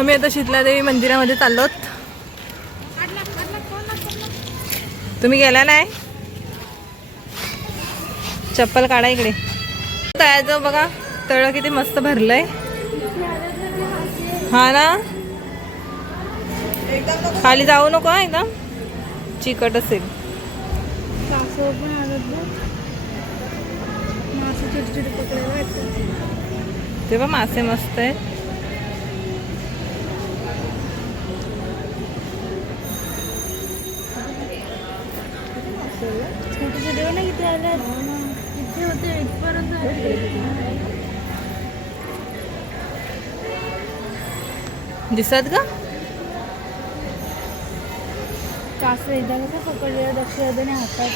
आम्ही आता शीतलादेवी मंदिरामध्ये चाललोत. तुम्ही गेला नाही? चप्पल काढा इकडे. तळ्याचं बघा तळ किती मस्त भरलंय. हा ना? खाली जाऊ नको एकदम. चिकट असेल. तेव्हा मासे मस्त आहेत. किती होते दिसत का? एकदा कसं पकडलेलं हातात.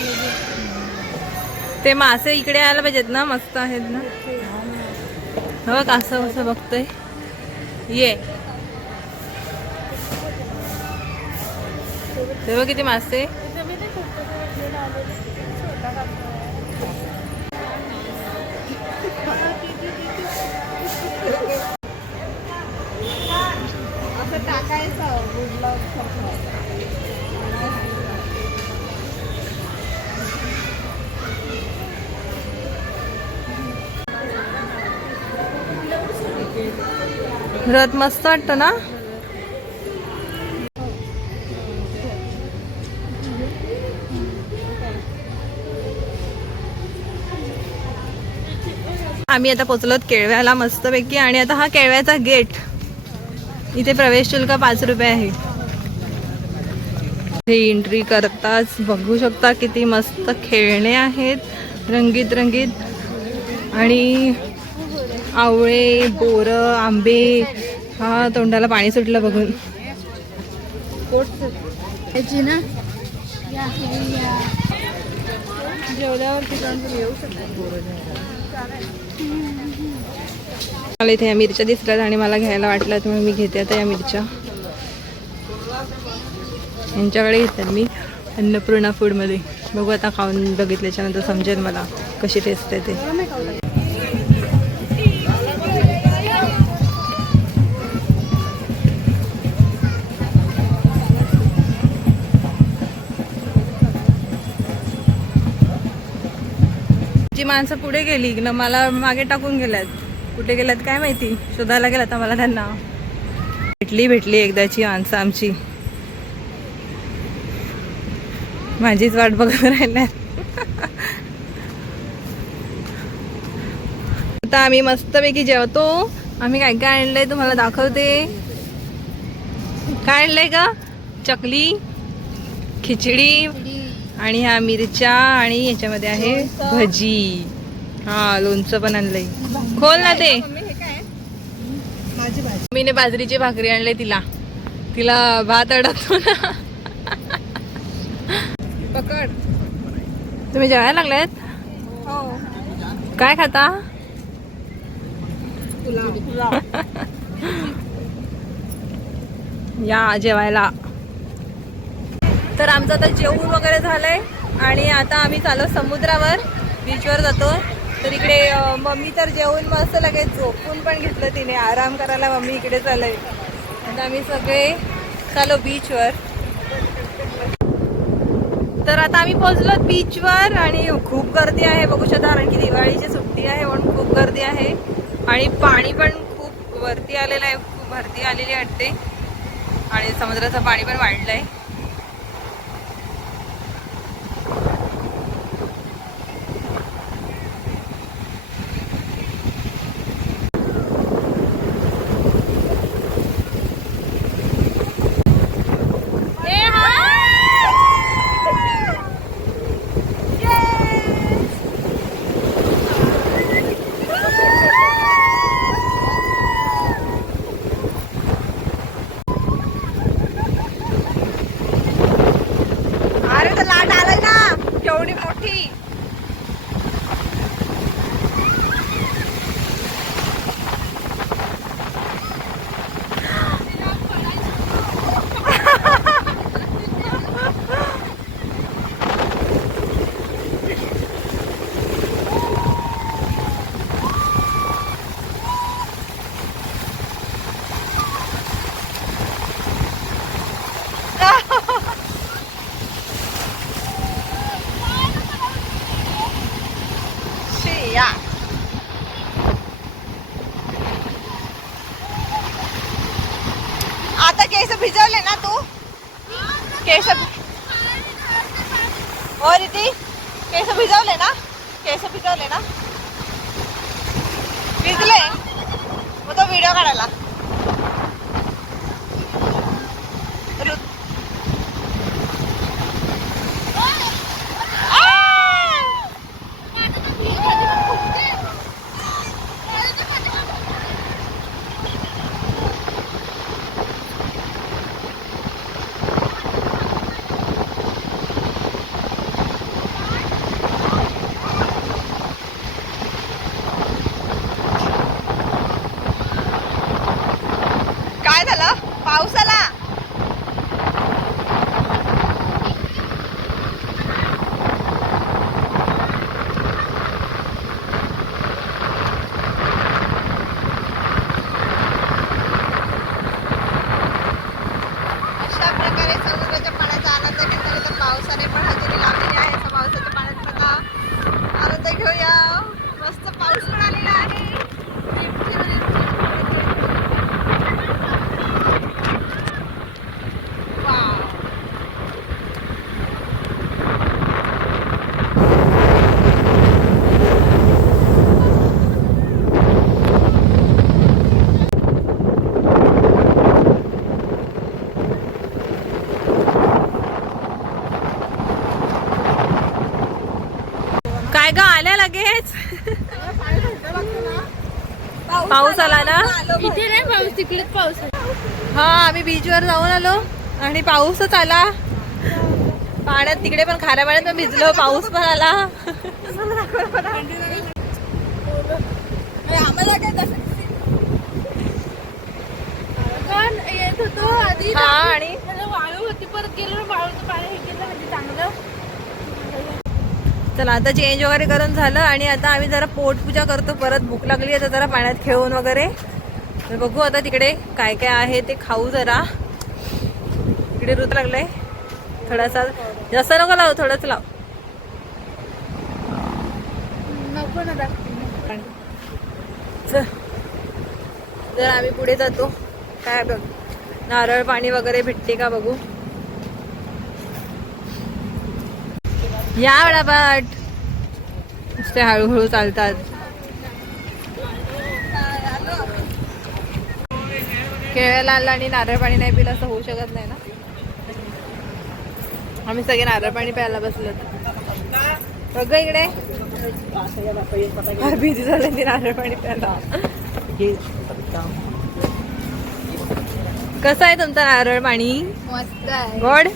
ते मासे इकडे यायला पाहिजेत ना मस्त आहेत ना. हो कसं कसं बघतोय. ये. तेव्हा किती मासे. असं टाकायचं रथ मस्त वाटतं ना? आम्ही आता पोचलोत केळव्याला मस्तपैकी आणि आता हा केळव्याचा गेट. इथे प्रवेश शुल्क पाच रुपये आहे. हे एंट्री करताच बघू शकता किती मस्त खेळणे आहेत. रंगीत रंगीत. आणि आवळे बोर आंबे हा तोंडाला पाणी सुटलं बघून. ना? या या येऊ मला इथे या मिरच्या दिसल्यात आणि मला घ्यायला वाटलं तर मी घेते आता या मिरच्या. यांच्याकडे घेतात मी अन्नपूर्णा फूडमध्ये बघू आता खाऊन बघितल्याच्यानंतर समजेल मला कशी टेस्ट आहे ते ती माणसं पुढे गेली न मला मागे टाकून गेल्यात. कुठे गेल्यात काय माहिती? शोधायला गेल्यात आम्हाला त्यांना. भेटली भेटली एकदाची माणसं आमची. माझीच वाट बघत राहिल्यात. आता आम्ही मस्तपैकी जेवतो. आम्ही काय काय आणलंय तुम्हाला दाखवते. काय आणलंय का चकली खिचडी आणि ह्या मिरच्या आणि याच्यामध्ये आहे भजी. हा लोणचं पण आणलंय. खोल ना ते. मीने बाजरीची भाकरी आणले तिला. तिला भात अडकतो ना. पकड. तुम्ही जेवायला लागलात काय खाता? या जेवायला. तर आमचं आता जेवण वगैरे झालंय आणि आता आम्ही चालो समुद्रावर बीचवर जातो. तर इकडे मम्मी तर जेवून मस्त लगेच झोपून पण घेतलं तिने. आराम करायला मम्मी इकडे चालय आता आम्ही सगळे चालो बीचवर तर आता आम्ही पोहोचलो बीचवर आणि खूप गर्दी आहे. बघू शकता कारण की दिवाळीची सुट्टी आहे म्हणून खूप गर्दी आहे. आणि पाणी पण खूप वरती आलेलं आहे. खूप भरती आलेली वाटते. आणि समुद्राचं पाणी पण वाढलंय. आहे ओ रिती. केस भिजवले ना? केस भिजवले ना? भिजले. मग तो व्हिडिओ काढायला ऋ- आ! काय झालं पाऊस आला अशा प्रकारे समुद्राच्या पाण्याचा आनंद घेतला तर पावसाने पण हजेरी लावलेली आहे असा पावसाच्या पाण्यात आता आनंद घेऊया मस्त पाऊस पण आलेला आहे रिमझिम, रिमझिम. वाव. काय ग आल्या लगेच. पाऊस आला ना? इथे नाही पाऊस तिकडेच पाऊस हा आम्ही बीचवर जाऊन आलो आणि पाऊसच आला. पाण्यात तिकडे पण खाऱ्या पाण्यात पण भिजलो पाऊस पण आला. होतो आधी हा आणि? वाळू होती परत गेलो वाळूचं पाणी हे केलं म्हणजे चांगलं. चला आता चेंज वगैरे करून झालं आणि आता आम्ही जरा पोटपूजा करतो परत भूक लागली आता जरा पाण्यात खेळून वगैरे. तर बघू आता तिकडे काय काय आहे ते खाऊ जरा. इकडे ऋत लागलंय. थोडासा जास्त नको लाव थोडंच लाव. जर आम्ही पुढे जातो. काय बघ नारळ पाणी वगैरे भेटते का बघू. या वडापाट नुसते हळूहळू चालतात. खेळायला आलं आणि नारळ पाणी नाही पिलं असं होऊ शकत नाही ना? आम्ही सगळे नारळ पाणी प्यायला बसलो बघ इकडे. बिझी झालं ते नारळ पाणी प्यायला. कसं आहे तुमचं नारळ पाणी? मस्त गोड?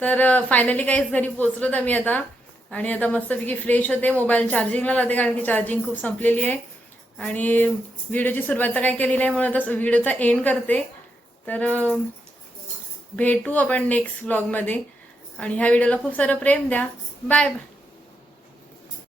तर फायनली काहीच घरी पोचलो तर मी आता. आणि आता मस्तपैकी फ्रेश होते. मोबाईल चार्जिंगला लावते कारण की चार्जिंग खूप संपलेली आहे. आणि व्हिडिओची सुरुवात तर काय केली नाही म्हणून आता व्हिडिओचा एंड करते. तर भेटू आपण नेक्स्ट व्लॉगमध्ये आणि ह्या व्हिडिओला खूप सारं प्रेम द्या. Bye bye